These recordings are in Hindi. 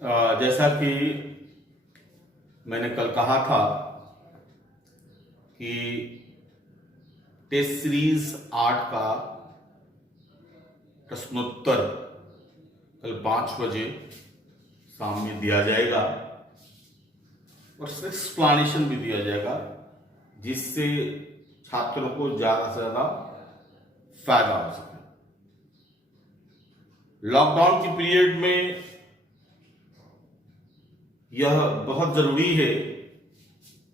जैसा कि मैंने कल कहा था कि टेस्ट सीरीज 8 का प्रश्नोत्तर कल 5 बजे शाम में दिया जाएगा और एक्सप्लेनेशन भी दिया जाएगा, जिससे छात्रों को ज्यादा से ज्यादा फायदा हो सके। लॉकडाउन की पीरियड में यह बहुत जरूरी है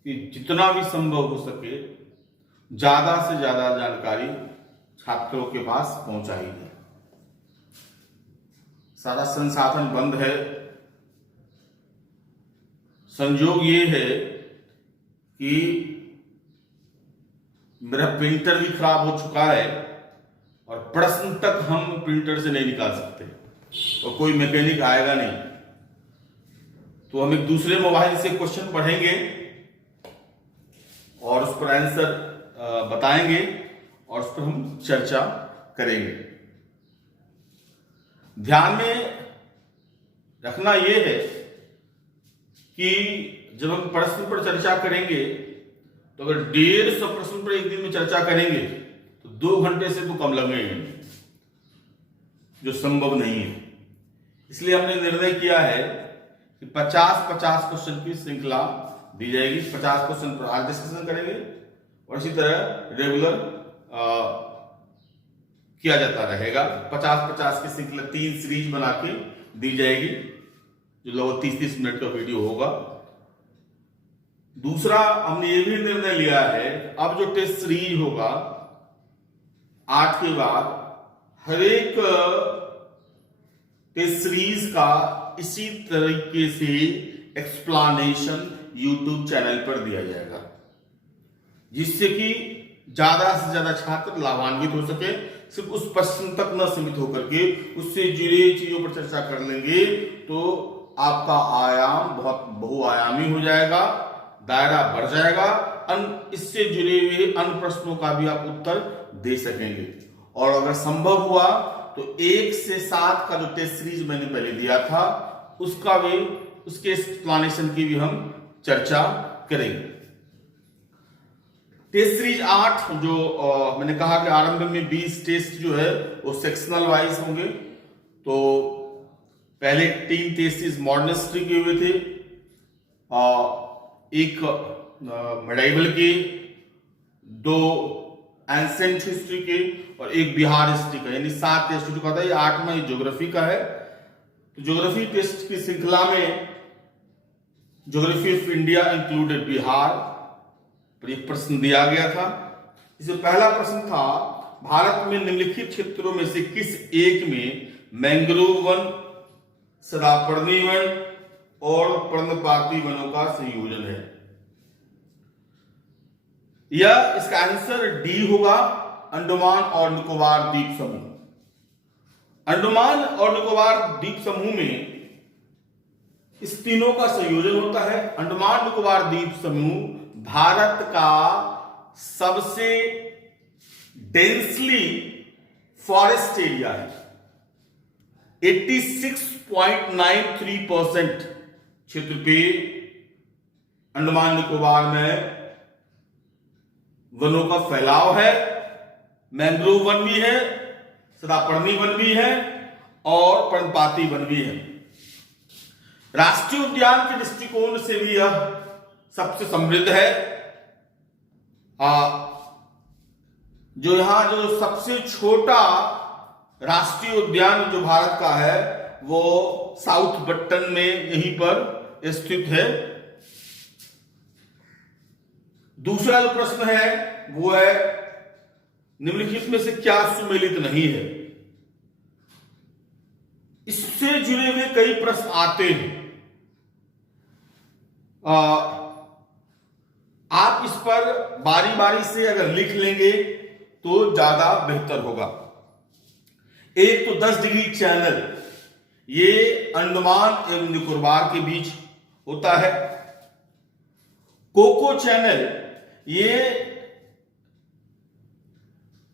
कि जितना भी संभव हो सके ज्यादा से ज्यादा जानकारी छात्रों के पास पहुंचाई जाए। सारा संसाधन बंद है। संयोग ये है कि मेरा प्रिंटर भी खराब हो चुका है और प्रश्न तक हम प्रिंटर से नहीं निकाल सकते और कोई मैकेनिक आएगा नहीं, तो हम एक दूसरे मोबाइल से क्वेश्चन पढ़ेंगे और उस पर आंसर बताएंगे और उस पर हम चर्चा करेंगे। ध्यान में रखना यह है कि जब हम प्रश्न पर चर्चा करेंगे तो अगर 150 प्रश्न पर एक दिन में चर्चा करेंगे तो 2 घंटे से तो कम लगेंगे, जो संभव नहीं है। इसलिए हमने निर्णय किया है कि 50-50 क्वेश्चन की श्रृंखला दी जाएगी। 50 क्वेश्चन पर आज डिस्कशन करेंगे और इसी तरह रेगुलर किया जाता रहेगा। 50-50 की श्रृंखला 3 सीरीज बना के दी जाएगी, जो लगभग 30-30 मिनट का वीडियो होगा। दूसरा, हमने ये भी निर्णय लिया है अब जो टेस्ट सीरीज होगा 8 के बाद, हर एक टेस्ट सीरीज का इसी तरीके से एक्सप्लेनेशन YouTube चैनल पर दिया जाएगा, जिससे कि ज्यादा से ज्यादा छात्र लाभान्वित हो सके। सिर्फ उस प्रश्न तक न सीमित होकर के उससे जुड़ी चीजों पर चर्चा कर लेंगे तो आपका आयाम बहुत बहुआयामी हो जाएगा, दायरा बढ़ जाएगा। इससे जुड़े हुए अन्य प्रश्नों का भी आप उत्तर दे सकेंगे। और अगर संभव हुआ तो 1 से 7 का जो टेस्ट सीरीज मैंने पहले दिया था उसका भी, उसके एक्सप्लेनेशन की भी हम चर्चा करेंगे। टेस्ट सीरीज 8 जो मैंने कहा कि आरंभ में 20 टेस्ट जो है वो सेक्शनल वाइज होंगे। तो पहले 3 टेस्ट सीरीज मॉडर्न हिस्ट्री के हुए थे, एक मेडाइवल के, 2 एंसेंट हिस्ट्री के और एक बिहार हिस्ट्री का, यानी 7 टेस्ट हो चुका था। ये 8वां ज्योग्राफी का है। तो ज्योग्राफी टेस्ट की श्रृंखला में geography of India included Bihar पर एक प्रश्न दिया गया था। इसमें पहला प्रश्न था, भारत में निम्नलिखित क्षेत्रों में से किस एक में मैंग्रोव वन, सदापर्णी वन और पर्णपाती वनों का संयोजन है? यह इसका आंसर डी होगा, अंडमान और निकोबार द्वीप समूह। अंडमान और निकोबार द्वीप समूह में इस तीनों का संयोजन होता है। अंडमान निकोबार द्वीप समूह भारत का सबसे डेंसली फॉरेस्ट एरिया है। 86.93% क्षेत्र पे अंडमान निकोबार में वनों का फैलाव है। मैंग्रोव वन भी है, सदापर्णी वन भी है और पर्णपाती वन भी है। राष्ट्रीय उद्यान के दृष्टिकोण से भी यह सबसे समृद्ध है। जो यहां जो सबसे छोटा राष्ट्रीय उद्यान जो भारत का है वो साउथ बट्टन में यहीं पर स्थित है। दूसरा जो प्रश्न है वो है, निम्नलिखित में से क्या सुमेलित नहीं है? इससे जुड़े हुए कई प्रश्न आते हैं। आप इस पर बारी बारी से अगर लिख लेंगे तो ज्यादा बेहतर होगा। एक तो 10 डिग्री चैनल, ये अंडमान एवं निकोबार के बीच होता है। कोको चैनल, ये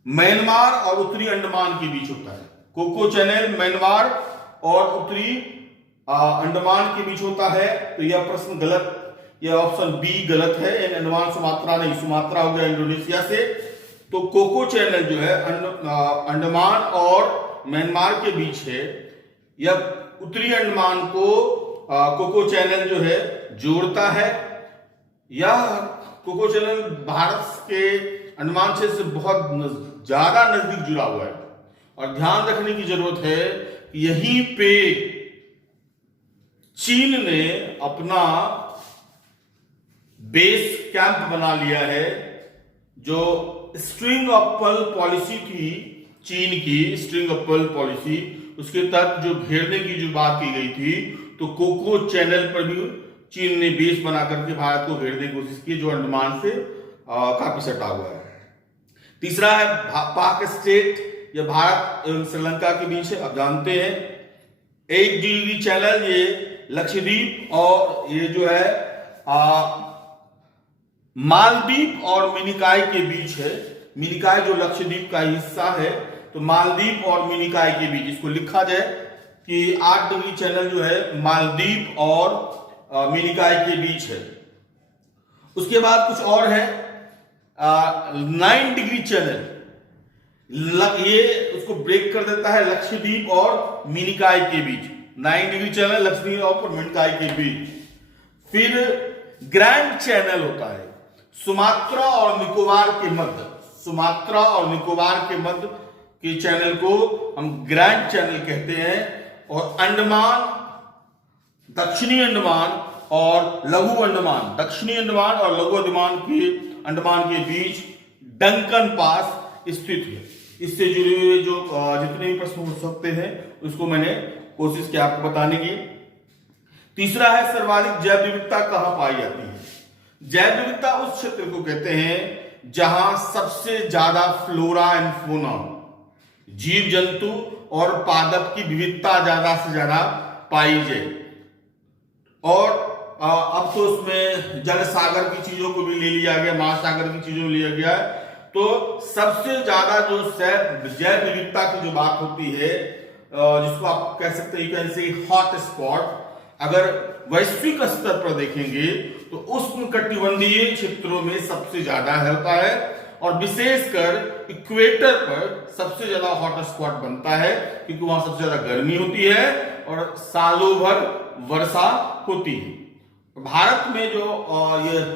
म्यांमार और उत्तरी अंडमान के बीच होता है। कोको चैनल म्यांमार और उत्तरी अंडमान के बीच होता है, तो यह प्रश्न गलत, यह ऑप्शन बी गलत है। अंडमान सुमात्रा नहीं, सुमात्रा हो गया इंडोनेशिया से। तो कोको चैनल जो है अंडमान और म्यांमार के बीच है। यह उत्तरी अंडमान को कोको चैनल जो है जोड़ता है। यह कोको चैनल भारत के अंडमान क्षेत्र से बहुत ज्यादा नजदीक जुड़ा हुआ है। और ध्यान रखने की जरूरत है कि यहीं पे चीन ने अपना बेस कैंप बना लिया है। जो स्ट्रिंग ऑफ पर्ल पॉलिसी थी चीन की, स्ट्रिंग ऑफ पर्ल पॉलिसी, उसके तहत जो घेरने की जो बात की गई थी, तो कोको चैनल पर भी चीन ने बेस बना करके भारत को घेरने की कोशिश की, जो अंडमान से काफी सटा हुआ है। तीसरा है पाक स्टेट, यह भारत एवं श्रीलंका के बीच है। आप जानते हैं 1 डिग्री चैनल ये लक्षद्वीप और ये जो है मालदीव और मिनिकॉय के बीच है। मिनिकॉय जो लक्षद्वीप का हिस्सा है, तो मालदीव और मिनिकॉय के बीच इसको लिखा जाए कि 8 डिग्री चैनल जो है मालदीव और मिनिकॉय के बीच है। उसके बाद कुछ और है 9 डिग्री चैनल, ये उसको ब्रेक कर देता है लक्षद्वीप और मिनिकॉय के बीच। 9 डिग्री चैनल लक्षद्वीप और मिनिकॉय के बीच। फिर ग्रैंड चैनल होता है सुमात्रा और निकोबार के मध्य, सुमात्रा और निकोबार के मध्य के चैनल को हम ग्रैंड चैनल कहते हैं। और अंडमान, दक्षिणी अंडमान और लघु अंडमान, दक्षिणी अंडमान और लघु अंडमान के बीच डंकन पास स्थित है। इससे जुड़े हुए जो जितने भी प्रश्न हो सकते हैं उसको मैंने कोशिश की आपको बताने की। तीसरा है सर्वाधिक जैव विविधता कहां पाई जाती है। जैव विविधता उस क्षेत्र को कहते हैं जहां सबसे ज्यादा फ्लोरा एंड फौना, जीव जंतु और पादप की विविधता ज्यादा से ज्यादा पाई जाए। और अब तो उसमें जल सागर की चीजों को भी ले लिया गया, महासागर की चीजों को लिया गया है। तो सबसे ज्यादा जो जैव विविधता की जो बात होती है, जिसको आप कह सकते हैं हॉट स्पॉट, अगर वैश्विक स्तर पर देखेंगे तो उष्णकटिबंधीय क्षेत्रों में सबसे ज्यादा होता है। और विशेषकर इक्वेटर पर सबसे ज्यादा हॉट स्पॉट बनता है, क्योंकि वहां सबसे ज्यादा गर्मी होती है और सालों भर वर्षा होती है। भारत में ये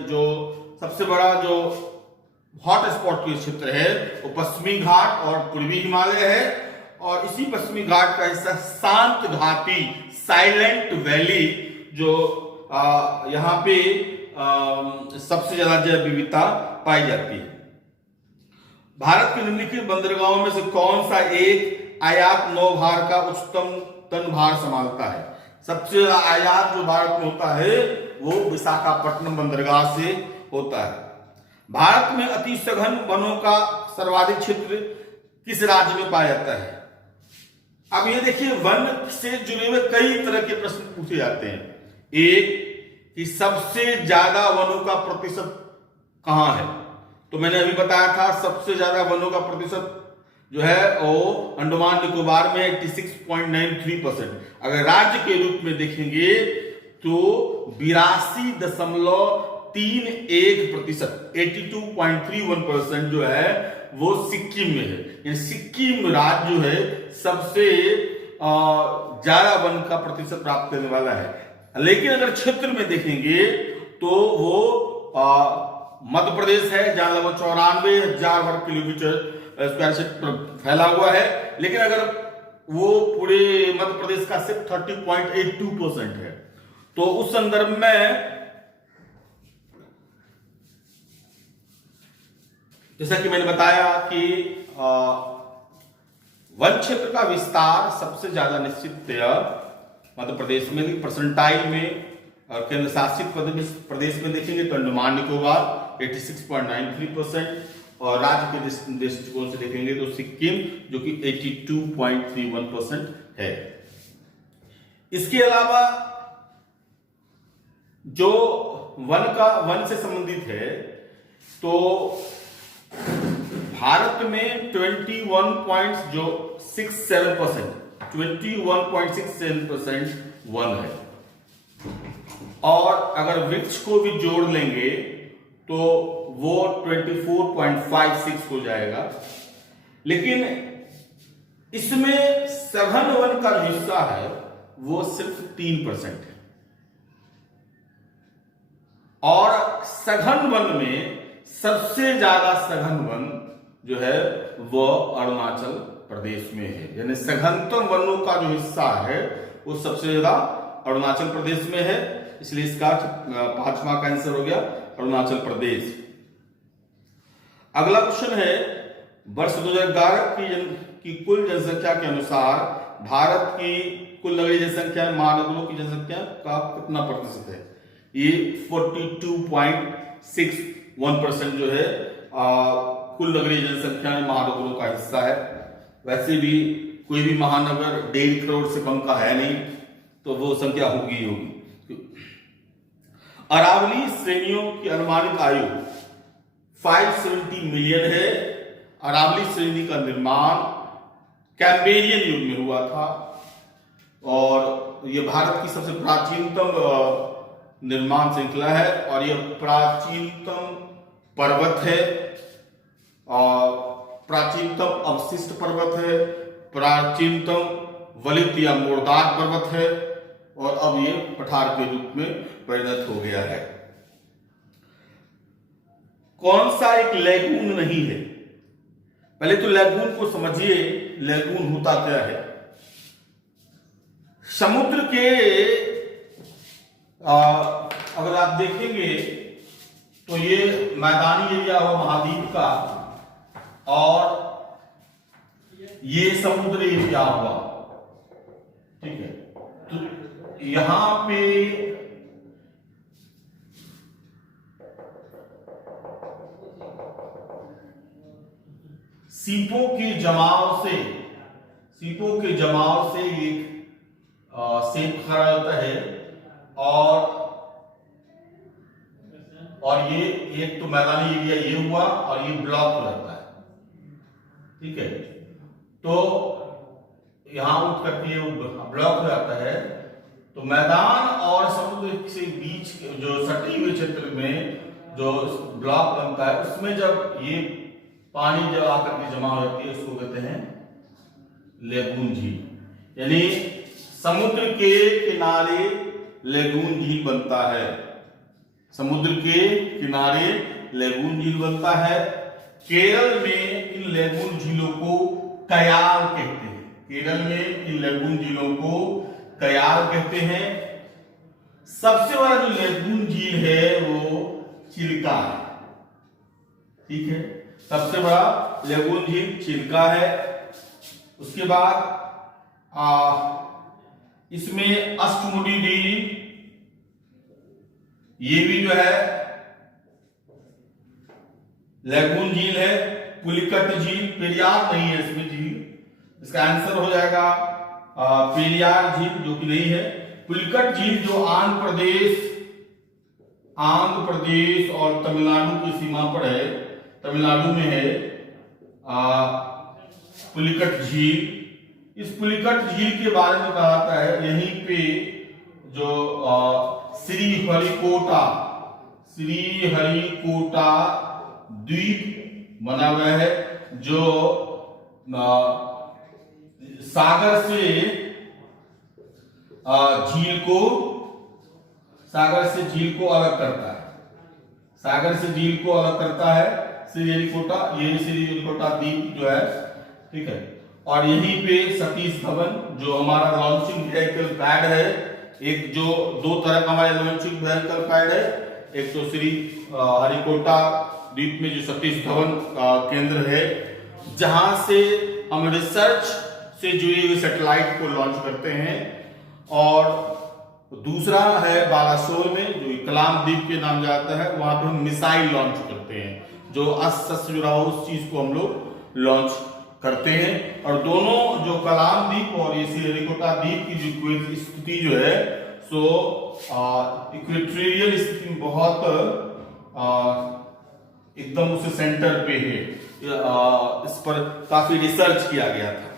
जो सबसे बड़ा जो हॉट स्पॉट के क्षेत्र है वो पश्चिमी घाट और पूर्वी हिमालय है। और इसी पश्चिमी घाट का हिस्सा शांत घाटी, साइलेंट वैली, जो यहाँ पे सबसे ज्यादा जैव विविधता पाई जाती है। भारत के निम्नलिखित बंदरगाहों में से कौन सा एक आयात नौभार का उच्चतम टन भार संभालता है। सबसे ज्यादा आयात जो भारत में होता है वो विशाखापट्टनम बंदरगाह से होता है। भारत में अति सघन वनों का सर्वाधिक क्षेत्र किस राज्य में पाया जाता है। अब ये देखिए, वन से जुड़े हुए कई तरह के प्रश्न पूछे जाते हैं। एक कि सबसे ज्यादा वनों का प्रतिशत कहां है, तो मैंने अभी बताया था सबसे ज्यादा वनों का प्रतिशत जो है वो अंडमान निकोबार में 86.93%। अगर राज्य के रूप में देखेंगे तो 82.31%, 82.31% जो है वो सिक्किम में है। सिक्किम राज्य जो है सबसे ज्यादा वन का प्रतिशत प्राप्त करने वाला है। लेकिन अगर क्षेत्र में देखेंगे तो वो मध्य प्रदेश है, जहां लगभग 94,000 वर्ग किलोमीटर स्क्वायर क्षेत्र फैला हुआ है। लेकिन अगर वो पूरे मध्य प्रदेश का सिर्फ 30.82% है, तो उस संदर्भ में जैसा कि मैंने बताया कि वन क्षेत्र का विस्तार सबसे ज्यादा निश्चिततया मध्य प्रदेश में, परसेंटाइल में, और केंद्र शासित प्रदेश में देखेंगे तो अंडमान निकोबार 86.93%, और राज्य के दृष्टिकोण से देखेंगे तो सिक्किम जो कि 82.31% है। इसके अलावा जो वन से संबंधित है तो भारत में 21.67%, 21.67% वन है। और अगर वृक्ष को भी जोड़ लेंगे तो वो 24.56 हो जाएगा। लेकिन इसमें सघन वन का जो हिस्सा है वो सिर्फ 3% है। और सघन वन में सबसे ज्यादा सघन वन जो है वो अरुणाचल प्रदेश में है, यानी सघनतम वनों का जो हिस्सा है वो सबसे ज्यादा अरुणाचल प्रदेश में है। इसलिए इसका 5वां का आंसर हो गया अरुणाचल प्रदेश। अगला क्वेश्चन है, वर्ष 2011 की कुल जनसंख्या के अनुसार भारत की कुल नगरीय जनसंख्या महानगरों की जनसंख्या का कितना प्रतिशत है? ये 42.61% जो है कुल नगरीय जनसंख्या में महानगरों का हिस्सा है। वैसे भी कोई भी महानगर 1.5 करोड़ से कम का है नहीं, तो वो संख्या होगी ही होगी। अरावली श्रेणियों की अनुमानित आयु 570 मिलियन है। अरावली श्रेणी का निर्माण कैम्ब्रियन युग में हुआ था और यह भारत की सबसे प्राचीनतम निर्माण श्रृंखला है और यह प्राचीनतम पर्वत है और प्राचीनतम अवशिष्ट पर्वत है, प्राचीनतम वलित या मोड़दार पर्वत है और अब ये पठार के रूप में परिणत हो गया है। कौन सा एक लैगून नहीं है? पहले तो लैगून को समझिए, लैगून होता क्या है। समुद्र के अगर आप देखेंगे तो ये मैदानी एरिया हुआ महाद्वीप का और ये समुद्र एरिया हुआ, ठीक है। तो यहां पे सीपों के जमाव से एक सेप खड़ा होता है और ये एक तो मैदानी एरिया ये हुआ और ये ब्लॉक हो जाता है, ठीक है। तो यहां उठ करके ब्लॉक हो जाता है। तो मैदान और समुद्र से बीच जो सटे हुए क्षेत्र में जो ब्लॉक बनता है उसमें जब ये पानी जब आकर के जमा हो जाती है उसको कहते हैं लेगून झील। यानी समुद्र के किनारे लेगून झील बनता है, समुद्र के किनारे लेगून झील बनता है। केरल में इन लेगून झीलों को कयाल कहते हैं। केरल में इन लेगून झीलों को कयाल कहते हैं। सबसे बड़ा जो लेगून झील है वो चिल्का है, ठीक है। सबसे बड़ा लेगून झील चिल्का है। उसके बाद इसमें अष्टमुडी झील, ये भी जो है लेगून झील है। पुलिकट झील, पेरियार नहीं है इसमें झील, इसका आंसर हो जाएगा पेरियार झील जो कि नहीं है। पुलिकट झील जो आंध्र प्रदेश और तमिलनाडु की सीमा पर है, तमिलनाडु में है पुलिकट झील। इस पुलिकट झील के बारे में कहा जाता है यहीं पे जो श्रीहरिकोटा द्वीप बना हुआ है जो सागर से झील को अलग करता है। सागर से झील को अलग करता है श्रीहरिकोटा, यही श्रीहरिकोटा द्वीप जो है, ठीक है। और यहीं पे सतीश धवन जो हमारा लॉन्चिंग व्हीकल पैड है, एक जो दो तरह का हमारे लॉन्चिंग व्हीकल पैड है, एक तो श्री हरिकोटा द्वीप में जो सतीश धवन केंद्र है जहां से हम रिसर्च से जुड़े हुए सैटेलाइट को लॉन्च करते हैं, और दूसरा है बालासोर में जो कलाम द्वीप के नाम जाता है, वहां पे हम मिसाइल लॉन्च करते हैं, जो अस्त्र से जुड़ा हो उस चीज को हम लोग लॉन्च करते हैं। और दोनों जो कलाम द्वीप और ये श्रीहरिकोटा द्वीप की जो स्थिति जो है सो इक्वेटोरियल स्थिति में बहुत एकदम उसे सेंटर पे है। इस पर काफी रिसर्च किया गया था।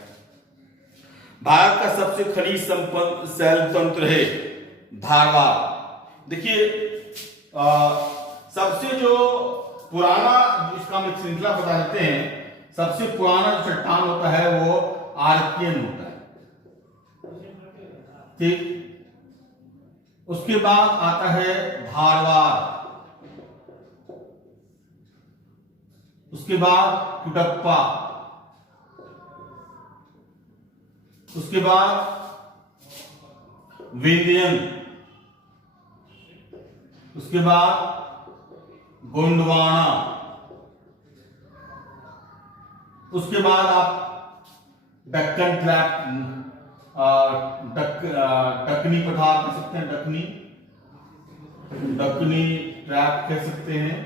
भारत का सबसे खनिज संपन्न शैल तंत्र है धारवाड़। देखिए सबसे जो पुराना, जिसका हम एक श्रृंखला बता देते हैं, सबसे पुराना जो चट्टान होता है वो आर्कियन होता है, ठीक। उसके बाद आता है धारवाड़, उसके बाद कुडप्पा, उसके बाद विंध्यन, उसके बाद गोंडवाना, उसके बाद आप दक्कन ट्रैप, दक्कनी पठार कह सकते हैं, दक्कनी ट्रैप कह सकते हैं,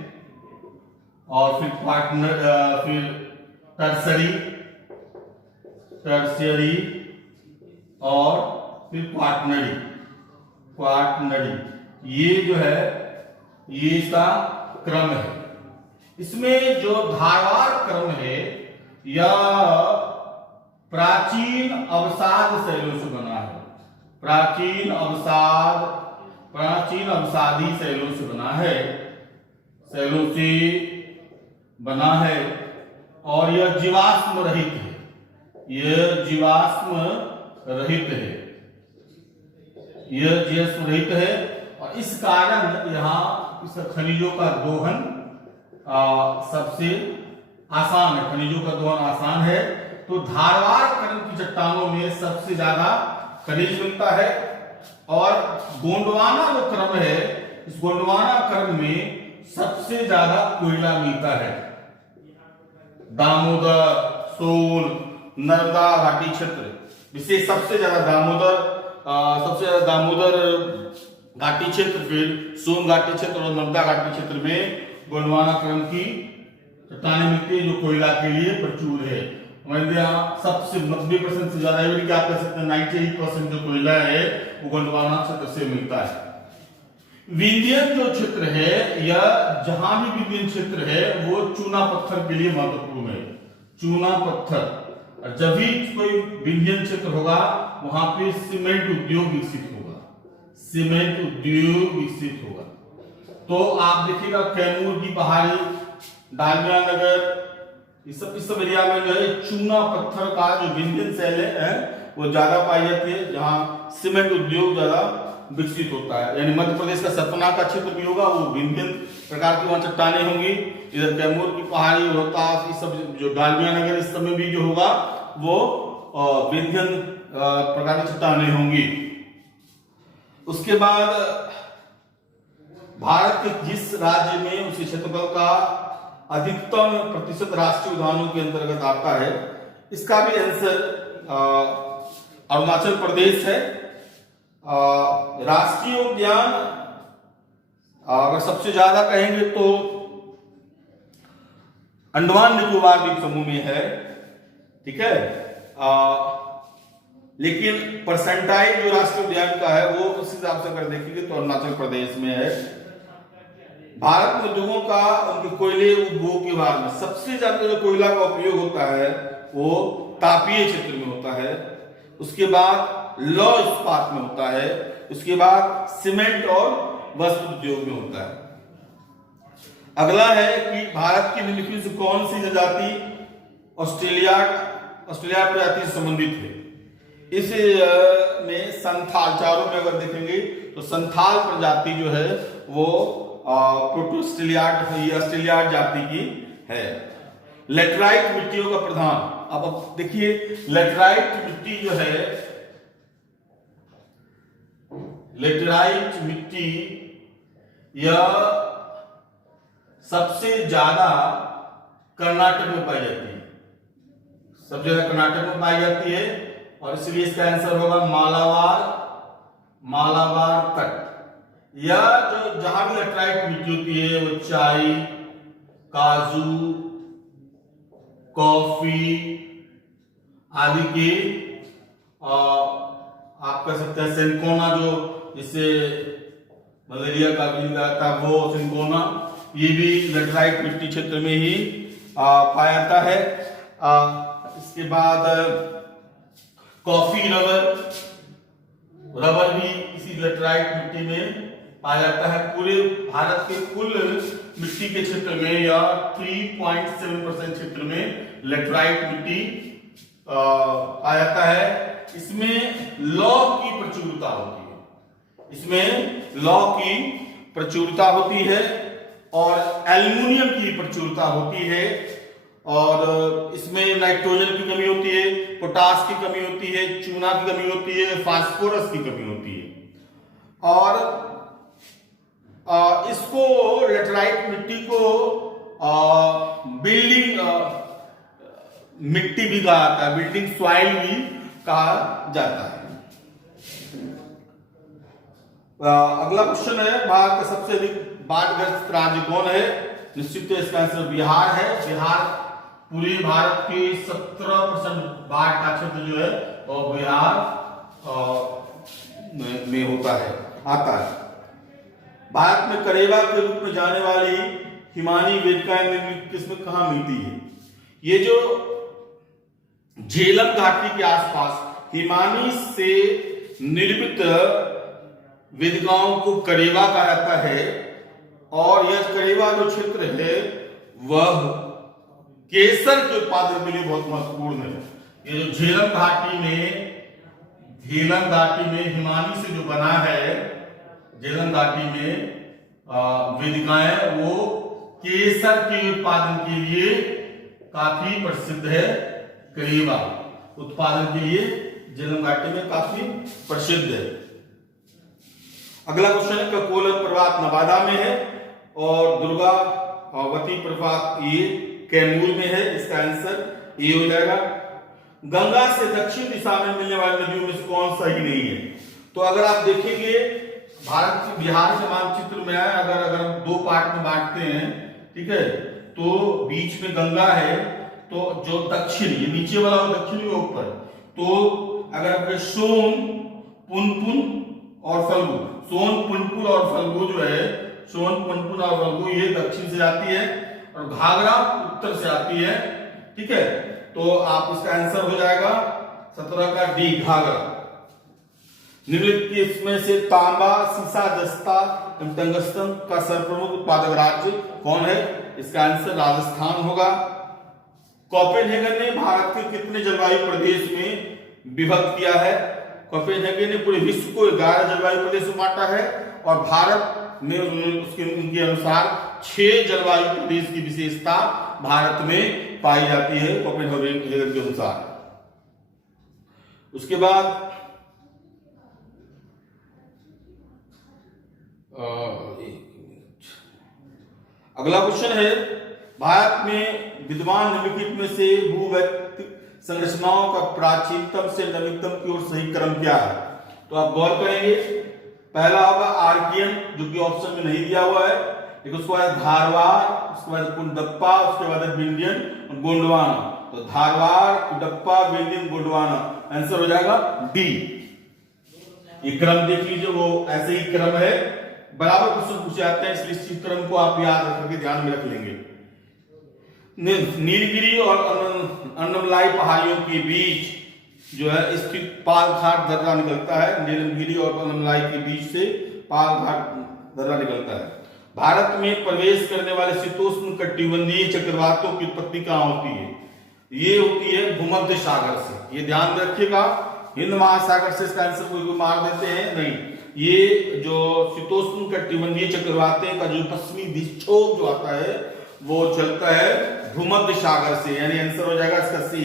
और फिर पार्टनर, फिर टर्सरी और फिर क्वाटनरी, ये जो है ये इसका क्रम है। इसमें जो धारवाड़ क्रम है यह प्राचीन अवसाद शैलों से बना है, प्राचीन अवसादी शैलों से बना है, और यह जीवाश्म रहित है, और इस कारण यहाँ इस खनिजों का दोहन सबसे आसान है, खनिजों का दोहन आसान है। तो धारवाड़ क्रम की चट्टानों में सबसे ज्यादा खनिज मिलता है, और गोंडवाना जो क्रम है, इस गोंडवाना क्रम में सबसे ज्यादा कोयला मिलता है। दामोदर, सोन, नर्मदा घाटी क्षेत्र, विशेष सबसे ज्यादा दामोदर घाटी क्षेत्र, फिर सोन घाटी क्षेत्र और नर्मदा घाटी क्षेत्र में गोंडवाना क्रम की चट्टानें मिलती है, जो कोयला के लिए प्रचुर है। हमारे यहाँ सबसे 90% से ज्यादा, आप कह सकते हैं 98% जो कोयला है वो गोंडवाना क्षेत्र से मिलता है। विंध्यन जो क्षेत्र है, या जहां भी विंध्यन क्षेत्र है वो चूना पत्थर के लिए महत्वपूर्ण है, चूना पत्थर। और जब भी कोई विंध्यन क्षेत्र होगा वहां पे सीमेंट उद्योग विकसित होगा, तो आप देखिएगा कैमूर की पहाड़ी, डालमिया नगर, इस सब एरिया में जो है चूना पत्थर का जो विंध्यन शैल है वो ज्यादा पाई जाती है, जहां सीमेंट उद्योग ज्यादा विकसित होता है। यानी मध्य प्रदेश का सतना का क्षेत्र भी होगा, वो विंध्यन प्रकार की वहां चट्टानें होंगी। इधर कैमूर की पहाड़ी, रोहतास, ये सब जो डालमिया नगर, इस समय भी जो होगा वो विंध्यन प्रकार की चट्टानें होंगी। उसके बाद भारत के जिस राज्य में उसी क्षेत्रफल का अधिकतम प्रतिशत राष्ट्रीय उद्यानों के अंतर्गत आता है, इसका भी आंसर अरुणाचल प्रदेश है। राष्ट्रीय उद्यान अगर सबसे ज्यादा कहेंगे तो अंडमान निकोबार द्वीप समूह में है, ठीक है। लेकिन परसेंटाइल जो राष्ट्रीय उद्यान का है वो उस हिसाब से अगर देखेंगे तो अरुणाचल प्रदेश में है। भारत में उद्योगों का, उनके कोयले उपभोग के बारे में सबसे ज्यादा जो कोयला का उपयोग होता है वो तापीय क्षेत्र में होता है, उसके बाद लौह इस्पात में होता है, उसके बाद सीमेंट और वस्त्र उद्योग में होता है। अगला है कि भारत की निम्नलिखित से कौन सी प्रजाति ऑस्ट्रेलिया प्रजाति से संबंधित है। इस में संथाल, चारों में अगर देखेंगे तो संथाल प्रजाति जो है वो ऑस्ट्रेलियाड जाति की है। लेटराइट मिट्टियों का प्रधान, अब देखिए लेटराइट मिट्टी जो है, लेटराइट मिट्टी यह सबसे ज्यादा कर्नाटक में पाई जाती है, सबसे ज्यादा कर्नाटक में पाई जाती है, और इसलिए इसका आंसर होगा मालाबार तट। यह जो जहां भी लेटराइट मिट्टी होती है वो चाय, काजू, कॉफी आदि के, आप कह सकते हैं सिंकोना, जो जिससे मलेरिया का भी आता है वो सिंकोना, ये भी लेटराइट मिट्टी क्षेत्र में ही पाया जाता है। इसके बाद कॉफी रबर भी इसी लेटराइट मिट्टी में पाया जाता है। पूरे भारत के कुल मिट्टी के क्षेत्र में या 3.7% क्षेत्र में लेटराइट मिट्टी पाया जाता है। इसमें लौह की प्रचुरता होती है, इसमें लौह की प्रचुरता होती है और एल्युमिनियम की प्रचुरता होती है और इसमें नाइट्रोजन की कमी होती है, पोटास की कमी होती है, चूना की कमी होती है, फास्फोरस की कमी होती है। और इसको लेटराइट मिट्टी को बिल्डिंग मिट्टी भी कहा जाता है, बिल्डिंग सॉइल भी कहा जाता है। अगला क्वेश्चन है, भारत का सबसे अधिक बाढ़ग्रस्त राज्य कौन है? निश्चित है इसका आंसर बिहार है। बिहार पूरे भारत के 17% बाढ़ का क्षेत्र जो है वो बिहार में होता है, आता है। भारत में करेवा के रूप में जाने वाली हिमानी वेदिकाएं निर्मित किस्म कहां मिलती है? ये जो झेलम घाटी के आसपास हिमानी से निर्मित वेदिकाओं को करेवा कहा जाता है और यह करेवा जो क्षेत्र है वह केसर के उत्पादन के लिए बहुत महत्वपूर्ण है। ये जो झेलम घाटी में हिमानी से जो बना है झेलम घाटी में वेदिकाएं वो केसर के उत्पादन के लिए काफी प्रसिद्ध है। करेवा उत्पादन के लिए झेलम घाटी में काफी प्रसिद्ध है। अगला क्वेश्चन है, ककोलन पर्वत नवादा में है और दुर्गावती पर्वत ये कैमूर में है। इसका आंसर ये हो जाएगा। गंगा से दक्षिण दिशा में मिलने वाली नदियों में से कौन सा ही नहीं है? तो अगर आप देखेंगे भारत के बिहार के मानचित्र में है, अगर हम दो पार्ट में बांटते हैं, ठीक है, तो बीच में गंगा है, तो जो दक्षिण ये नीचे वाला हो दक्षिण में ऊपर, तो अगर आपके सोन पुनपुन और फल्गु, सोन पुनपुन और फल्गु जो है, सोन पुनपुन और फल्गु ये दक्षिण से आती है और घाघरा उत्तर से आती है, ठीक है। तो आप इसका आंसर हो जाएगा 17 का डी, घाघरा। निम्नलिखित इसमें से तांबा, सीसा, जस्ता एवं टंगस्टन का सर्वप्रमुख उत्पादक राज्य कौन है? इसका आंसर राजस्थान होगा। कोपेनहेगन ने भारत के कितने जलवायु प्रदेश में विभक्त किया है? कोपेनहेगन ने पूरे विश्व को 11 जलवायु प्रदेश में बांटा है और भारत में उनके अनुसार 6 जलवायु प्रदेश की विशेषता भारत में पाई जाती है कोपेनहेगन के अनुसार। उसके बाद अगला क्वेश्चन है, भारत में विद्यमान निम्नलिखित में से भूवैत्तिक संरचनाओं का प्राचीनतम से नवीनतम की ओर सही क्रम क्या है? तो आप गौर करेंगे, पहला होगा आर्कियन जो कि ऑप्शन में नहीं दिया हुआ है, लेकिन उसके बाद धारवाड़, उसके बाद कुंडप्पा, उसके बाद विंध्यन और गोंडवाना। तो धारवाड़, कुंडप्पा, विंध्यन, गोंडवाना, आंसर हो जाएगा डी। ये क्रम देख लीजिए, वो ऐसे ही क्रम है, बराबर क्वेश्चन पूछे जाते हैं, इसलिए इस क्रम को आप याद रख करके ध्यान में रख लेंगे। नीलगिरी और अन्नमलाई पहाड़ियों के बीच जो है स्थित पालघाट दर्रा निकलता है। नीलगिरी और अन्नमलाई के बीच से पालघाट दर्रा निकलता है। भारत में प्रवेश करने वाले शीतोष्ण कटिबंधीय चक्रवातों की उत्पत्ति कहां होती है? ये होती है भूमध्य सागर से। ये ध्यान रखिएगा, हिंद महासागर से इसका आंसर कोई मार देते हैं नहीं। ये जो शीतोष्ण कटिबंधीय चक्रवातें का जो पश्चिमी विक्षोभ जो आता है वो चलता है भूमध्य सागर से, यानी आंसर हो जाएगा इसका सी।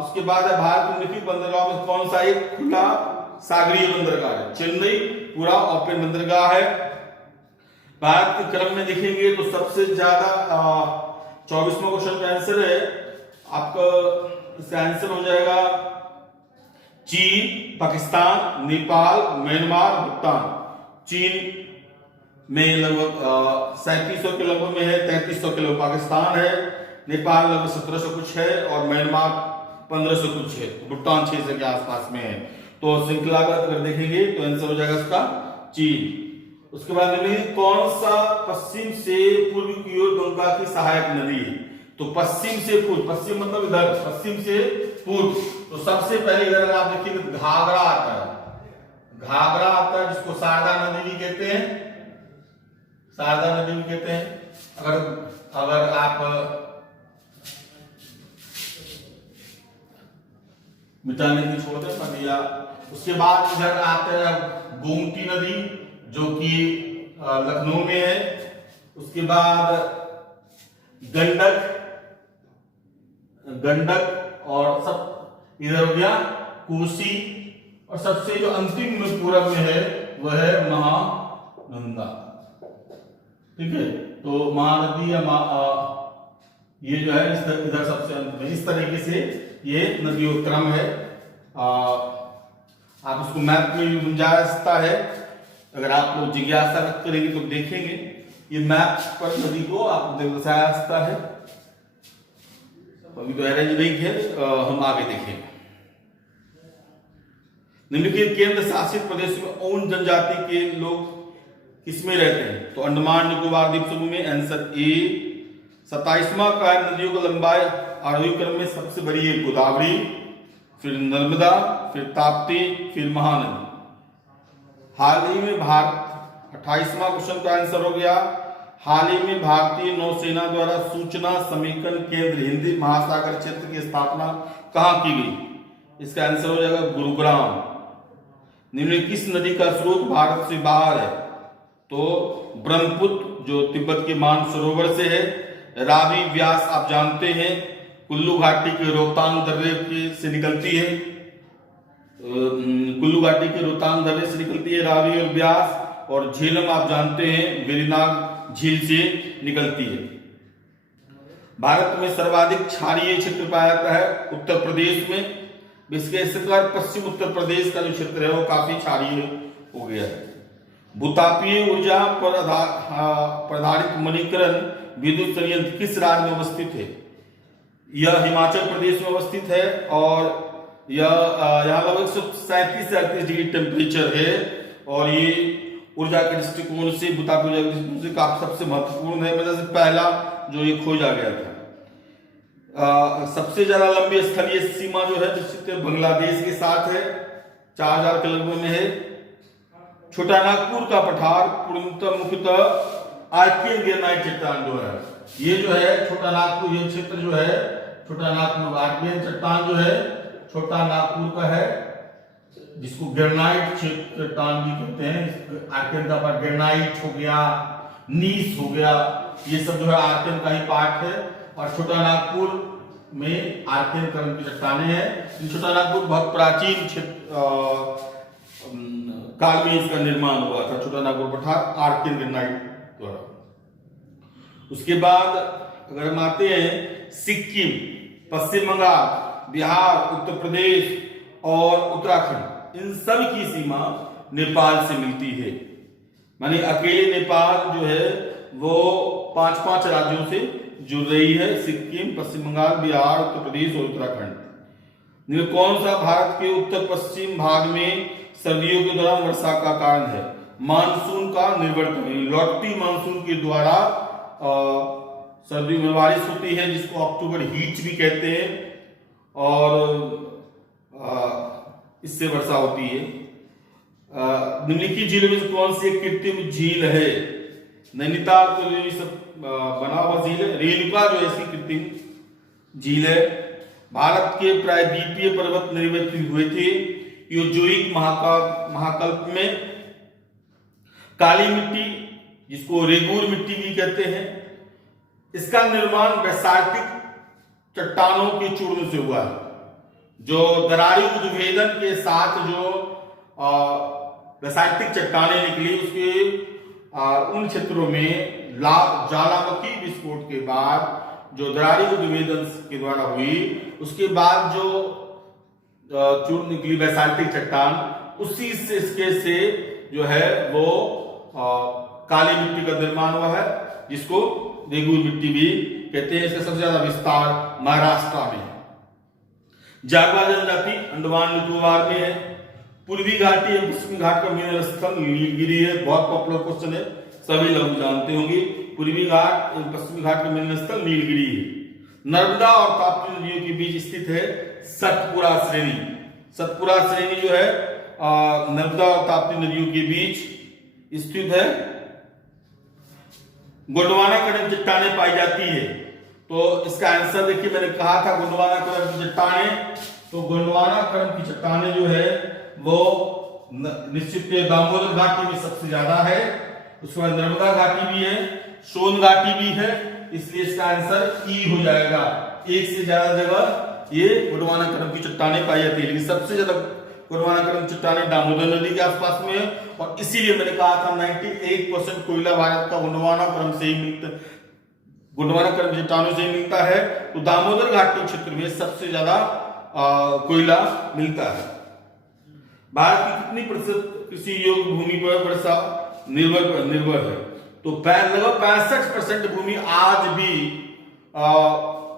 उसके बाद है भारत में निम्नलिखित बंदरगाह में कौन सा एक खुला सागरीय बंदरगाह है? चेन्नई पूरा ओपन बंदरगाह है। भारत के क्रम में देखेंगे तो सबसे ज्यादा 24वां क्वेश्चन का आंसर है आपका, इसका आंसर हो जाएगा चीन, पाकिस्तान, नेपाल, म्यांमार, भूटान। चीन में लगभग 3700 के लगभग में है, 3300 के लगभग पाकिस्तान है, नेपाल लगभग 1700 कुछ है और म्यांमार 1500 कुछ है, भूटान 600 के आसपास में है। तो श्रृंखलागत अगर देखेंगे तो आंसर हो जाएगा इसका चीन। उसके बाद कौन सा पश्चिम से पूर्व की ओर गंगा की सहायक नदी है? तो पश्चिम से पूर्व, पश्चिम मतलब इधर, पश्चिम से पूर्व, तो सबसे पहले इधर आप देखिए घाघरा आता है, घाघरा आता है जिसको शारदा नदी भी कहते हैं, शारदा नदी भी कहते हैं। अगर आप मिटाने की छोड़ते नदियां, उसके बाद इधर आते हैं गोमती नदी जो कि लखनऊ में है। उसके बाद गंडक और सब इधर हो गया कोसी, और सबसे जो अंतिम में पूरब में है वह है महानंदा। ठीक है, तो महानदी या ये जो है इधर सबसे अंत में, इस तरीके से ये नदियों क्रम है। आप उसको मैप में भी समझा सकता है, अगर आप लोग जिज्ञासा करेंगे तो देखेंगे ये मैप पर नदी को आप दर्शाया सकता है। अभी तो अरेंज नहीं है, हम आगे देखेंगे। निम्नलिखित केंद्र शासित प्रदेश में उन जनजाति के लोग किसमें रहते हैं? तो अंडमान निकोबार द्वीप समूह में। आंसर ए 27वां का है। नदियों का लंबाई आरोही क्रम में सबसे बड़ी है गोदावरी, फिर नर्मदा, फिर ताप्ती, फिर महानदी। हाल ही में भारत 28वां क्वेश्चन का आंसर हो गया। हाल ही में भारतीय नौसेना द्वारा सूचना समेकन केंद्र हिंदी महासागर क्षेत्र की स्थापना कहां की गई? इसका आंसर हो जाएगा गुरुग्राम। निम्न किस नदी का स्रोत भारत से बाहर है? तो ब्रह्मपुत्र जो तिब्बत के मानसरोवर से है, रावी व्यास आप जानते हैं कुल्लू घाटी के रोहतांग दर्रे से निकलती है, कुल्लू घाटी के रोहतांग दर्रे से निकलती है रावी और व्यास, और झेलम आप जानते हैं वेरीनाग झील से निकलती है। भारत में सर्वाधिक क्षारीय क्षेत्र पाया जाता है उत्तर प्रदेश में। इसके प्रकार पश्चिम उत्तर प्रदेश का जो क्षेत्र है वो काफी क्षारीय हो गया है। भूतापीय ऊर्जा पर आधारित मणिकरण विद्युत संयंत्र किस राज्य में अवस्थित है? यह हिमाचल प्रदेश में अवस्थित है, और यह यहाँ लगभग 137 से 38 डिग्री टेम्परेचर है, और ये ऊर्जा के दृष्टिकोण से भूतापीय ऊर्जा के दृष्टिकोण से काफी सबसे महत्वपूर्ण है। मतलब पहला जो ये खोजा गया था। सबसे ज्यादा लंबी स्थलीय सीमा जो है निश्चित बांग्लादेश के साथ है, 4000 किलोमीटर में है। छोटा नागपुर का पठार पूर्णतः मुख्यतः आर्कियन ग्रेनाइट चट्टान जो है, ये जो है छोटा नागपुर, ये क्षेत्र जो है छोटा नागपुर आर्कियन चट्टान जो है छोटा नागपुर का है, जिसको ग्रेनाइट चट्टान भी कहते हैं। आर्कियन का पार्ट ग्रेनाइट हो गया, नीस हो गया, ये सब जो है आर्कियन का ही पार्ट है। और छोटा नागपुर में आर्कियन क्रम की चट्टानें हैं। छोटा नागपुर बहुत प्राचीन काल में इसका निर्माण हुआ था, छोटा नागपुर पठार आर्कियन ग्रेनाइट द्वारा। उसके बाद अगर हम आते हैं सिक्किम, पश्चिम बंगाल, बिहार, उत्तर प्रदेश और उत्तराखंड, इन सब की सीमा नेपाल से मिलती है। माने अकेले नेपाल जो है वो 5-5 राज्यों से जुड़ रही है, सिक्किम, पश्चिम बंगाल, बिहार, उत्तर प्रदेश और उत्तराखंड। कौन सा भारत के उत्तर पश्चिम भाग में सर्दियों के दौरान वर्षा का कारण है? मानसून का निर्वर्तन, लौटती मानसून के द्वारा सर्दियों में बारिश होती है, जिसको अक्टूबर हीट भी कहते हैं, और इससे वर्षा होती है। निम्नलिखित झीलों में से कौन सी एक कृत्रिम झील है? नैनीताल तो ये सब बना हुआ झील है। रेणुका जो ऐसी कृत्रिम झील है। भारत के प्रायद्वीपीय पर्वत निर्मित हुए थे योजोइक महाकल्प में। काली मिट्टी जिसको रेगूर मिट्टी भी कहते हैं, इसका निर्माण बेसाल्टिक चट्टानों के चूर्ण से हुआ है। जो दरारी उद्भेदन के साथ जो बेसाल्टिक चट्टानें निकली, उसके उन क्षेत्रों में ज्वालामुखी विस्फोट के बाद जो दरारी उद्भेदन के द्वारा हुई, उसके बाद जो चूर्ण निकली बेसाल्टिक चट्टान, उसी से इसके से जो है वो काली मिट्टी का निर्माण हुआ है, जिसको रेगूर मिट्टी भी कहते हैं। इसका सबसे ज्यादा विस्तार महाराष्ट्र में है। जागवा जनजाति अंडमान निकोबार में है। पूर्वी घाटी एवं पश्चिमी घाट का मिलन स्थल नीलगिरी है। बहुत पॉपुलर क्वेश्चन है, सभी लोग जानते होंगे। पूर्वी घाट एवं पश्चिमी घाट का मिलन स्थल नीलगिरी है। नर्मदा और ताप्ती नदियों के बीच स्थित है सतपुरा श्रेणी। सतपुरा श्रेणी जो है नर्मदा और ताप्ती नदियों के बीच स्थित है। गोंडवाना कड़म चट्टानें पाई जाती है। तो इसका आंसर देखिए, मैंने कहा था गोंडवाना कड़म की चट्टानें, तो गोंडवाना कड़म की चट्टानें जो है वो निश्चित दामोदर घाटी में सबसे ज्यादा है, उसके बाद नर्मदा घाटी भी है, सोन घाटी भी है, इसलिए इसका आंसर ई हो जाएगा। एक से ज्यादा जगह ये गोंडवाना कड़म की चट्टानें पाई जाती है, लेकिन सबसे ज्यादा गोंडवाना कड़म चट्टानें दामोदर नदी के आसपास में है, और इसीलिए मैंने कहा था 98% कोयला भारत का गोंडवाना कड़म से ही मिलता, गोंडवाना कड़म चट्टानों से ही मिलता है। तो दामोदर घाटी क्षेत्र में सबसे ज्यादा कोयला मिलता है। भारत की कितनी प्रतिशत कृषि योग्य भूमि पर वर्षा निर्भर है? तो लगभग 65% भूमि आज भी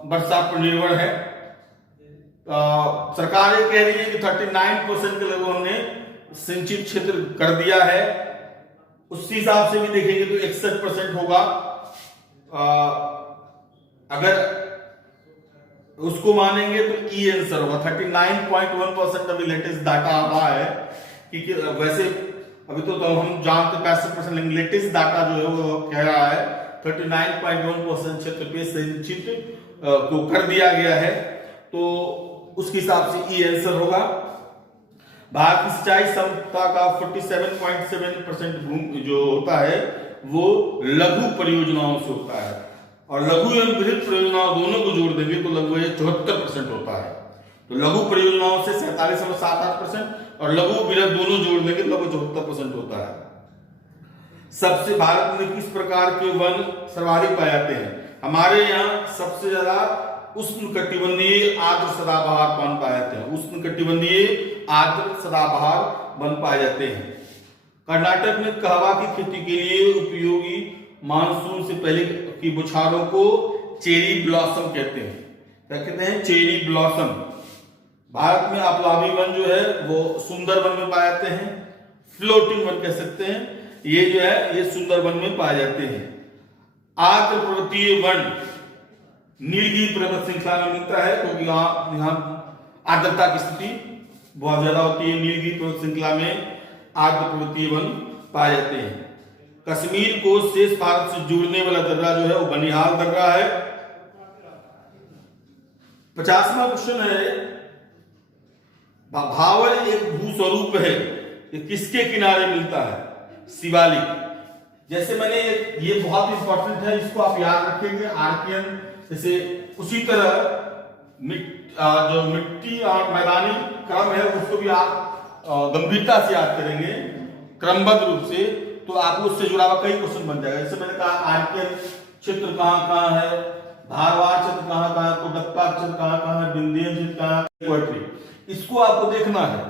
वर्षा पर निर्भर है। सरकार ये कह रही है कि 39% के लगभग हमने सिंचित क्षेत्र कर दिया है। उस हिसाब से भी देखेंगे तो 61% होगा। अगर उसको मानेंगे तो ई आंसर होगा। 39.1% अभी लेटेस्ट डाटा आ रहा है, क्योंकि वैसे अभी तो हम जानते 65%, लेकिन लेटेस्ट डाटा जो है वो कह रहा है 39.1% क्षेत्र पे सिंचित को कर दिया गया है, तो उसके हिसाब से ई आंसर होगा। भारत की सिंचाई क्षमता का 47.7% भूमि जो होता है वो लघु परियोजनाओं से होता है, और लघु एवं बृहद परियोजनाओं दोनों को जोड़ देंगे तो लगभग 74% होता है। तो लघु परियोजनाओं से 47.78% और लघु बृहद दोनों जोड़ देंगे तो लगभग 74% होता है। सबसे भारत में किस प्रकार के वन सर्वाधिक पाए जाते हैं? हमारे यहाँ सबसे ज्यादा उष्णकटिबंधीय आर्द्र सदाबहार वन पाए जाते हैं। उष्णकटिबंधीय आर्द्र सदाबहार वन पाए जाते हैं। कर्नाटक में कहवा की खेती के लिए उपयोगी मानसून से पहले की बौछारों को चेरी ब्लॉसम कहते हैं। क्या कहते हैं? Cherry blossom. भारत में अपलावी वन जो है वो सुंदर वन में पाए जाते हैं, फ्लोटिंग वन कह सकते हैं। ये जो है ये सुंदर वन में पाए जाते हैं। आर्द्र पर्वतीय वन नीलगिरी पर्वत श्रृंखला में मिलता है, क्योंकि यहाँ आर्द्रता की स्थिति बहुत ज्यादा होती है। नीलगिरी पर्वत श्रृंखला में आर्द्र पर्वतीय वन पाए जाते हैं। कश्मीर को शेष भारत से जोड़ने वाला दर्रा जो है वो बनिहाल दर्रा है। 50वां क्वेश्चन है, भावर एक भूस्वरूप है, ये किसके किनारे मिलता है? शिवालिक। जैसे मैंने ये बहुत इंपॉर्टेंट है, इसको आप याद रखेंगे। आर्कियन जैसे उसी तरह जो मिट्टी और मैदानी क्रम है उसको भी आप गंभीरता से याद करेंगे क्रमबद्ध रूप से, तो आपको उससे जुड़ा हुआ कई क्वेश्चन बन जाएगा। जैसे मैंने कहा आर्कियन क्षेत्र कहाँ है, धारवाड़ क्षेत्र कहाँ है, कोडप्पा क्षेत्र कहाँ है, विंध्य क्षेत्र कहाँ है, पोएट्री, इसको आपको देखना है।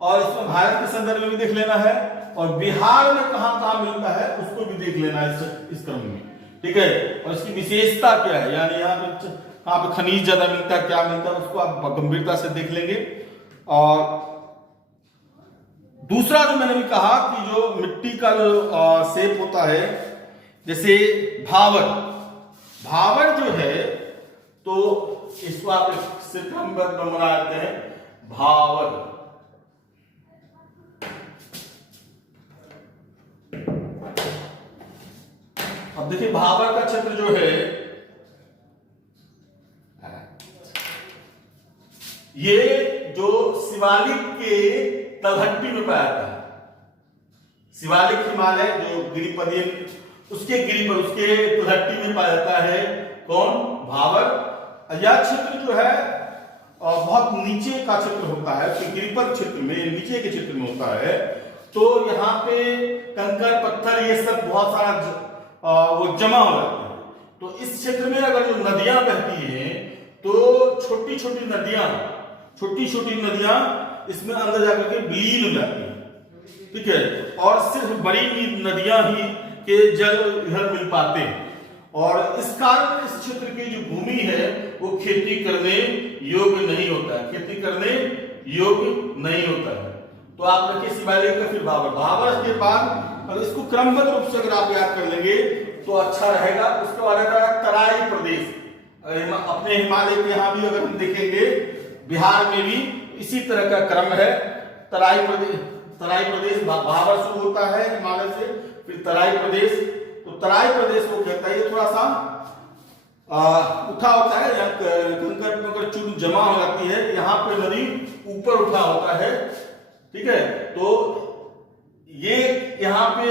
और इसमें भारत के संदर्भ में भी देख लेना है, और बिहार में कहाँ मिलता है उसको भी देख लेना है इस क्रम में, ठीक है। और इसकी विशेषता क्या है, यानी यहाँ पे कहाँ पे खनिज ज्यादा मिलता है, क्या मिलता है, उसको आप गंभीरता से देख लेंगे। और दूसरा जो मैंने भी कहा कि जो मिट्टी का जो शेप होता है, जैसे भावर जो है, तो इसको आप इससे क्रमबद्ध बनाते हैं भावर। अब देखिए भावर का क्षेत्र जो है ये जो शिवालिक के तलहट्टी में पाया जाता है। शिवालिक हिमालय जो गिरिपदीय उसके गिरी पर उसके तलहट्टी में पाया जाता है कौन? भावर। यह क्षेत्र जो है बहुत नीचे का क्षेत्र होता है, कि गिरिपद क्षेत्र में नीचे के क्षेत्र में होता है। तो यहाँ पे कंकर पत्थर ये सब बहुत सारा वो जमा हो जाता है। तो इस क्षेत्र में अगर जो नदियां बहती हैं तो छोटी छोटी नदियां इसमें अंदर जाकर के विलीन हो जाती हैं, ठीक है। और सिर्फ बड़ी नदियां ही के जल इधर मिल पाते हैं, और इस कारण इस क्षेत्र की जो भूमि है वो खेती करने योग्य नहीं होता है, खेती करने योग्य नहीं होता है। तो आप रखिए शिवालिक का, फिर भावर के बाद, और इसको क्रमबद्ध रूप से अगर आप याद कर लेंगे तो अच्छा रहेगा। उसके बाद तराई प्रदेश, अपने हिमालय के यहाँ भी अगर हम देखेंगे बिहार में भी इसी तरह का क्रम है। तराई प्रदेश भाबर शुरू होता है हिमालय से, फिर तराई प्रदेश, तो तराई प्रदेश को कहता है ये थोड़ा सा उठा होता है, कंकर चूर्ण जमा हो जाती है, यहाँ पे नदी ऊपर उठा होता है, ठीक है। तो ये यहाँ पे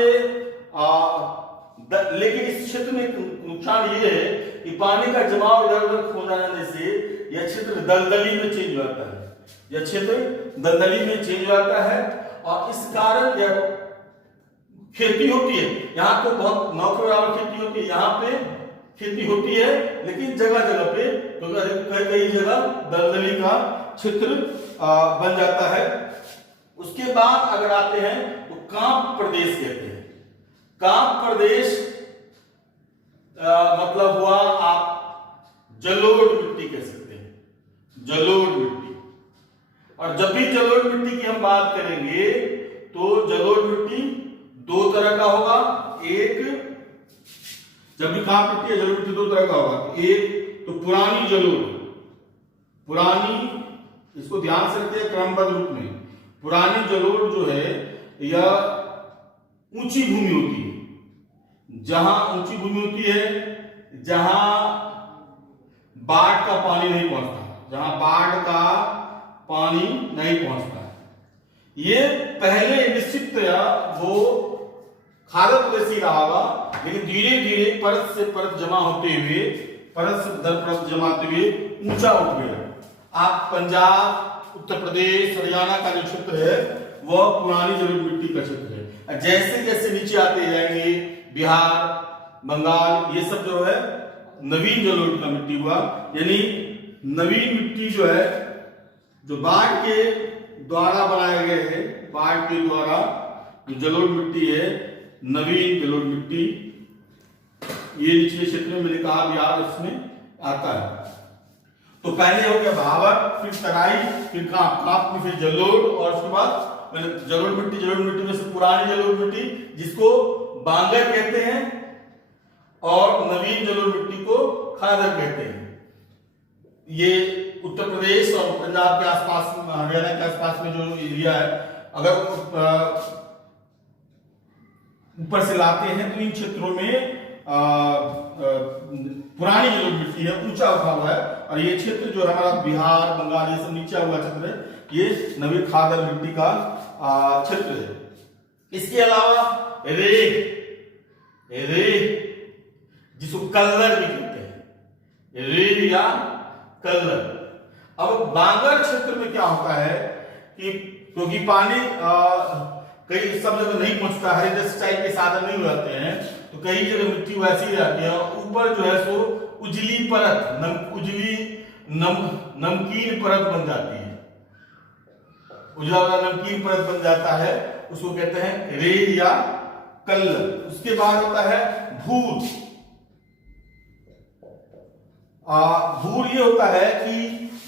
लेकिन इस क्षेत्र में नुकसान ये है कि पानी का जमाव इधर उधर हो जाने से यह क्षेत्र दलदली में चेंज हो जाता है, यह क्षेत्र दलदली में चेंज हो जाता है, और इस कारण यह खेती होती है। यहाँ तो बहुत 9 के बराबर खेती होती है, यहाँ पे खेती होती है, लेकिन जगह जगह पे तो कई जगह दलदली का क्षेत्र बन जाता है। उसके बाद अगर आते हैं तो कांप प्रदेश कहते हैं। कांप प्रदेश मतलब हुआ आप जलोढ़ मिट्टी कह सकते हैं, जलोढ़ मिट्टी। और जब भी जलोढ़ मिट्टी की हम बात करेंगे तो जलोढ़ मिट्टी 2 तरह का होगा। एक, जब भी कांप मिट्टी है जलोढ़ मिट्टी 2 तरह का होगा। एक तो पुरानी जलोढ़, पुरानी, इसको ध्यान से रखते हैं क्रमबद्ध रूप में। पुरानी जलोढ़ जो है यह ऊंची भूमि होती है, जहां ऊंची भूमि होती है, जहां बाढ़ का पानी नहीं पहुंचता, जहां बाढ़ का पानी नहीं पहुंचता है। ये पहले निश्चितया वो खारद प्रदेश ही रहा होगा, लेकिन धीरे धीरे परत से परत जमा होते हुए, परत से दर परत जमाते हुए ऊंचा उठ गया। आप पंजाब, उत्तर प्रदेश, हरियाणा का जो क्षेत्र है वह पुरानी जलोढ़ मिट्टी का क्षेत्र है। जैसे जैसे नीचे आते जाएंगे बिहार, बंगाल, ये सब जो है नवीन जलोढ़ का मिट्टी हुआ। यानी नवीन मिट्टी जो है, जो बाढ़ के द्वारा बनाए गए हैं, बाढ़ के द्वारा जो जलोढ़ मिट्टी है, नवीन जलोढ़ मिट्टी, ये निचले क्षेत्र में मैंने कहा बिहार इसमें आता है। तो पहले हो गया भाबर, फिर तराई, फिर कांप में, फिर जलोढ़, और उसके बाद जलोढ़ मिट्टी में से पुरानी जलोढ़ मिट्टी जिसको बांगर कहते हैं, और नवीन जलोढ़ मिट्टी को खादर कहते हैं। ये उत्तर प्रदेश और पंजाब के आसपास, हरियाणा के आसपास में जो एरिया है, अगर ऊपर से लाते हैं तो इन क्षेत्रों में पुरानी जलोढ़ मिट्टी है, ऊंचा उठा हुआ है, और ये क्षेत्र जो हमारा बिहार, बंगाल, ये सब नीचा हुआ क्षेत्र है, ये नवीन खादर मिट्टी का क्षेत्र है। इसके अलावा रेत, जिसको कल्लर भी कहते हैं, रेत या कल्लर। अब बांगर क्षेत्र में क्या होता है कि क्योंकि पानी कई सब जगह नहीं पहुंचता, हर सिंचाई के साधन नहीं हो जाते हैं, तो कई जगह मिट्टी वैसी ही रहती है, और ऊपर जो है सो उजली परत, नमकीन परत बन जाती है, उजला वाला नमकीन परत बन जाता है, उसको कहते हैं रेत या कल्लर। उसके बाद होता है भूर। भूर ये होता है कि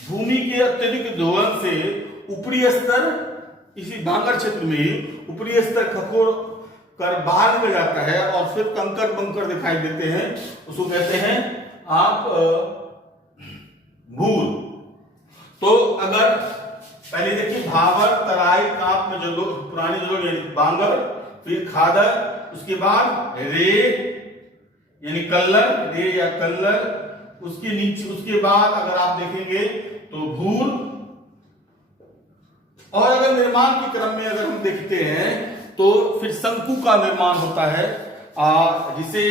भूमि के अत्यधिक दोहन से ऊपरी स्तर, इसी बांगर क्षेत्र में ही ऊपरी स्तर खखोर कर बाहर निकल जाता है, और फिर कंकर बंकर दिखाई देते हैं, उसको कहते हैं आप भूर। तो अगर पहले देखिए भाबर, तराई, कांप में जलोढ़, पुरानी जलोढ़ यानी बांगर, फिर खादर, उसके बाद रेत यानी कल्लर, रेत या कल्लर, उसके नीचे, उसके बाद अगर आप देखेंगे तो भूर। और अगर निर्माण के क्रम में अगर हम देखते हैं तो फिर शंकु का निर्माण होता है, जिसे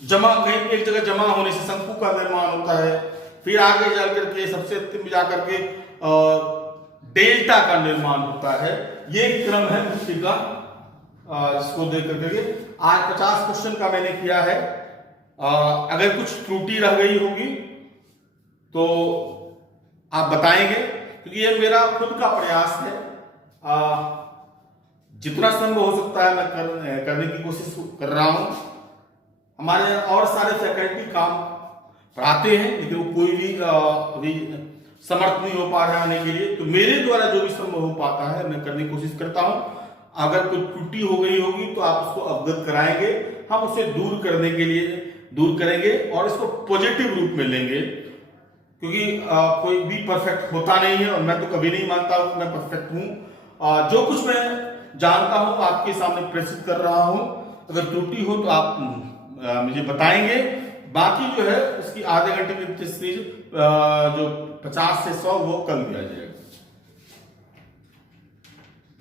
जमा, कहीं एक जगह जमा होने से शंकु का निर्माण होता है। फिर आगे जाकर के सबसे अंतिम में जाकर के डेल्टा का निर्माण होता है। ये क्रम है मिट्टी का, जिसको देख करके आज 50 क्वेश्चन का मैंने किया है। अगर कुछ त्रुटि रह गई होगी तो आप बताएंगे, क्योंकि ये मेरा खुद का प्रयास है। जितना संभव हो सकता है मैं करने की कोशिश कर रहा हूं। हमारे और सारे फैकल्टी काम पढ़ाते हैं, लेकिन वो कोई भी अभी समर्थ नहीं हो पा रहा है आने के लिए, तो मेरे द्वारा जो भी संभव हो पाता है मैं करने की कोशिश करता हूं। अगर कोई त्रुटि हो गई होगी तो आप उसको अवगत कराएंगे, हम उसे दूर करने के लिए दूर करेंगे और इसको पॉजिटिव रूप में लेंगे, क्योंकि कोई भी परफेक्ट होता नहीं है और मैं तो कभी नहीं मानता हूं कि मैं परफेक्ट हूं। जो कुछ मैं जानता हूं आपके सामने प्रेषित कर रहा हूं। अगर त्रुटि हो तो आप मुझे बताएंगे। बाकी जो है उसकी आधे घंटे में जो 50 से 100 वो कल दिया जाएगा।